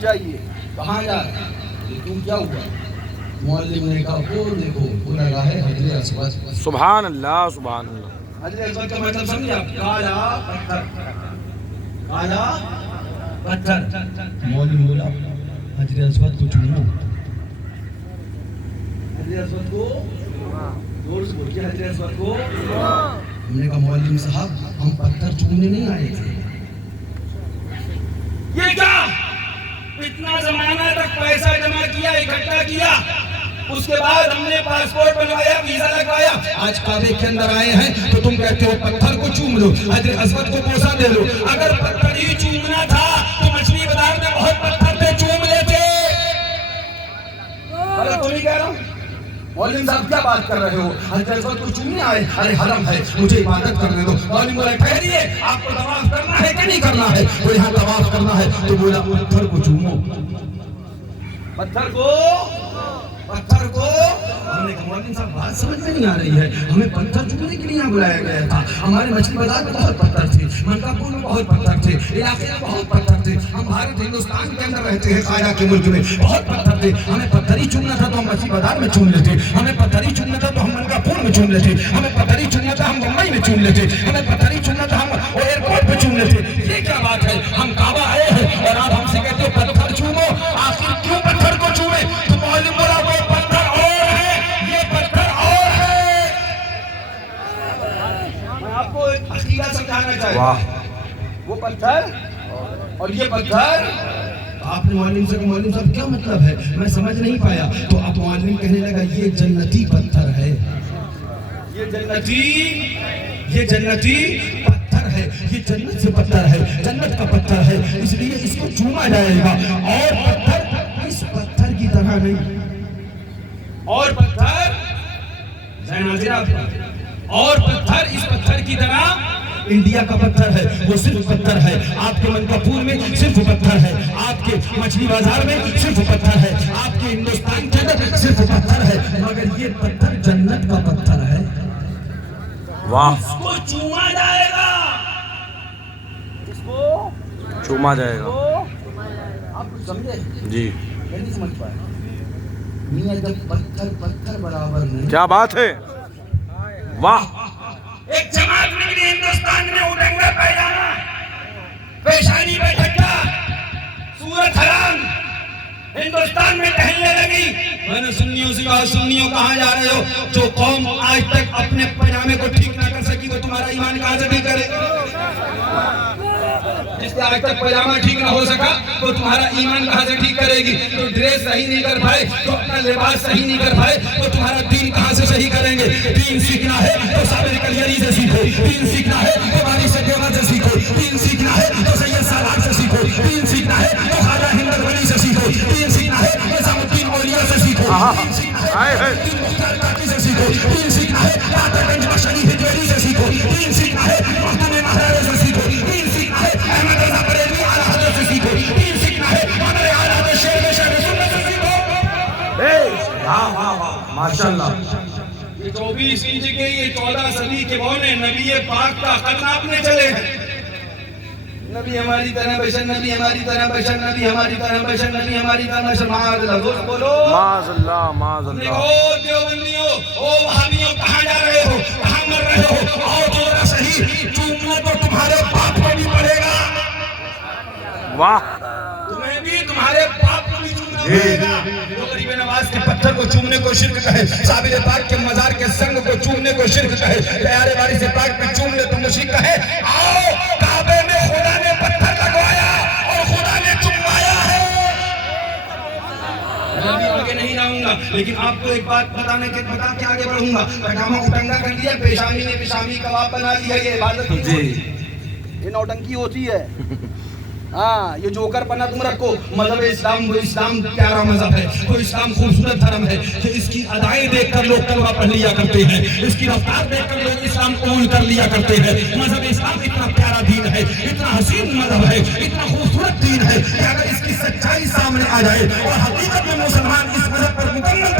जाइए। कहाँ जा रहे हैं? तुम क्या हुआ? मौलवी ने कहा वो देखो वो लगा है हजरे अस्वद। सुभान अल्लाह सुभान अल्लाह। हजरे अस्वद का मतलब समझे आप? काला पत्थर, काला पत्थर। मौलवी बोला हजरे अस्वद को चूमो। हजरे अस्वद को जोर से बोलिए, हजरे अस्वद को। हमने कहा मौलवी साहब हम पत्थर चूमने नहीं आए थे। ये क्या? इतना जमाना तक पैसा जमा किया, इकट्ठा किया, उसके बाद हमने पासपोर्ट बनवाया, वीजा लगवाया, आज काबे के अंदर आए हैं तो तुम कहते हो पत्थर को चूम लो, हजरे अस्वद को बोसा दे लो। अगर पत्थर ही चूमना था तो मछली बाजार में बहुत पत्थर थे, चूम लेते। अरे तुम ही कह रहा हूँ, मौलवी साहब क्या बात कर रहे हो? हजरे अस्वद को चूमने आए? अरे हरम है, मुझे इबादत करने दो। मौलवी बोला ठहरिए, आपको तवाफ करना है कि नहीं करना है? तो यहाँ तवाफ करना है। तो बोला पत्थर को चूमो। पत्थर को, पत्थर को। हमने कहा मौलवी साहब बात समझ में नहीं आ रही है, हमें पत्थर चूमने के लिए यहाँ बुलाया गया था। हमारे मछली बाजार में बहुत पत्थर थे, मनकापुर में बहुत पत्थर थे, इलाके में बहुत पत्थर थे। हम भारत हिंदुस्तान के अंदर रहते हैं, कायदा के मुल्क में बहुत पत्थर थे। हमें पत्थर ही चूमना था तो हम मछली बाजार में चूम लेते, हमें पत्थर ही चूमना था तो हम मनकापुर में चूम लेते, हमें पत्थर ही चूमना था हम मुंबई में चूम लेते, हमें पत्थर ही चूमना था हम एयरपोर्ट पे चूम लेते। ये क्या बात है? हम काबा आए हैं और आप हमसे कहते हो पत्थर चूमो। आखिर क्यों पत्थर को चूमे? तो मौलवी बोला वो पत्थर और है, ये पत्थर और है। मैं आपको एक हकीकत समझाना चाहता हूं, वो पत्थर और ये पत्थर। आपने मौलवी से मौलवी साहब क्या मतलब है? मैं समझ नहीं पाया। तो अब मौलवी कहने लगा ये जन्नती पत्थर है, ये जन्नती पत्थर है, ये जन्नत से पत्थर है, जन्नत का पत्थर है, इसलिए इसको चूमा जाएगा। और पत्थर इस पत्थर की तरह नहीं, और पत्थर और पत्थर इस पत्थर की तरह इंडिया का पत्थर है, वो सिर्फ पत्थर है। आपके मनकापुर में सिर्फ पत्थर है, आपके मछली बाजार में सिर्फ पत्थर है, आपके हिंदुस्तान के अंदर सिर्फ पत्थर है, मगर ये पत्थर जन्नत का पत्थर है। वाह, इसको चूमा जाएगा, इसको चूमा जाएगा। आप समझे? जी नहीं समझ पाए? मियां जब पत्थर पत्थर बराबर नहीं। क्या बात है, वाह। एक जमात निकली हिंदुस्तान में, उड़ंगा पैजामा, पेशानी पे ठट्टा, सूरत हराम, हिंदुस्तान में टहलने लगी। मैंने सुन्नियों से कहा, सुन्नियों कहाँ जा रहे हो? जो कौम आज तक अपने पैजामे को ठीक ना कर सकी वो तुम्हारा ईमान कहाँ से ठीक करेगी? जिससे आज तक पैजामा ठीक ना हो सका वो तुम्हारा ईमान कहाँ से ठीक करेगी? तो ड्रेस सही नहीं कर पाए, तो अपना लिबास सही नहीं कर पाए, तो तुम्हारा दीन कहाँ से सही करेंगे? दीन सीखना है तो साबिर कलियरी से सीखो, दीन सीखना है तो बारी से देवा से सीखो, दीन सीखना है तो सैयद सालार से सीखो, दीन सीखना है तो खाजा हिंदर वली से सीखो, दीन सीखना है तो निजामुद्दीन औलिया से सीखो, दीन सीखना है दीन मुख्तार काकी से सीखो, दीन सीखना है तातागंज में शरीफ हिजवेरी से सीखो, दीन सीखना है मखदूम महाराज से सीखो, दीन सीखना है अहमद रजा बरेलवी आला हज़रत से सीखो, दीन सीखना है हमारे आला हज़रत शेर में सुन्नत से सीखो। वाह वाह वाह, माशाल्लाह। ये 24 इंच के, ये 14 सदी के बौने नबी पाक का कद नापने चले हैं। नबी हमारी तरह बशर, नबी हमारी तरह बशर, नबी हमारी तरह बशर, नबी हमारी तरह बशर। माज़अल्लाह, बोलो माज़अल्लाह माज़अल्लाह। ओ देवबंदियों, ओ वहाबियों, कहाँ जा रहे हो? कहाँ मर रहे हो? आओ तो जरा सही, चूमना तो तुम्हारे बाप को भी पड़ेगा। वाह, तुम्हें भी, तुम्हारे बाप को भी चूमना पड़ेगा। जो गरीब नवाज के पत्थर को चूमने को शिर्क कहे, साबिर पाक के मजार के संग को चूमने को शिर्क कहे, प्यारे वाली से पाक पे चूम ले तो मुश्रिक कहे। आओ, काबे में खुदा ने पत्थर लगवाया और खुदा ने चुमवाया है। मैं भी आगे नहीं जाऊंगा, लेकिन आपको एक बात बता के आगे बढ़ूंगा। पैजामा उटंगा कर दिया, पेशानी ने पेशानी कबाब बना दिया, ये इबादत जी, ये नौटंकी होती है। हाँ, ये जोकर पना तुम रखो। मजहब इस्लाम, वो इस्लाम प्यारा मजहब है, वो इस्लाम खूबसूरत धर्म है कि इसकी अदाएं देखकर लोग कलमा पढ़ लिया करते हैं, इसकी रफ्तार देखकर लोग इस्लाम कबूल कर लिया करते हैं। मजहब इस्लाम इतना प्यारा दीन है, इतना हसीन मजहब है, इतना खूबसूरत दीन है कि अगर इसकी सच्चाई सामने आ जाए और हकीकत में मुसलमान इस मजहब पर मुकम्मल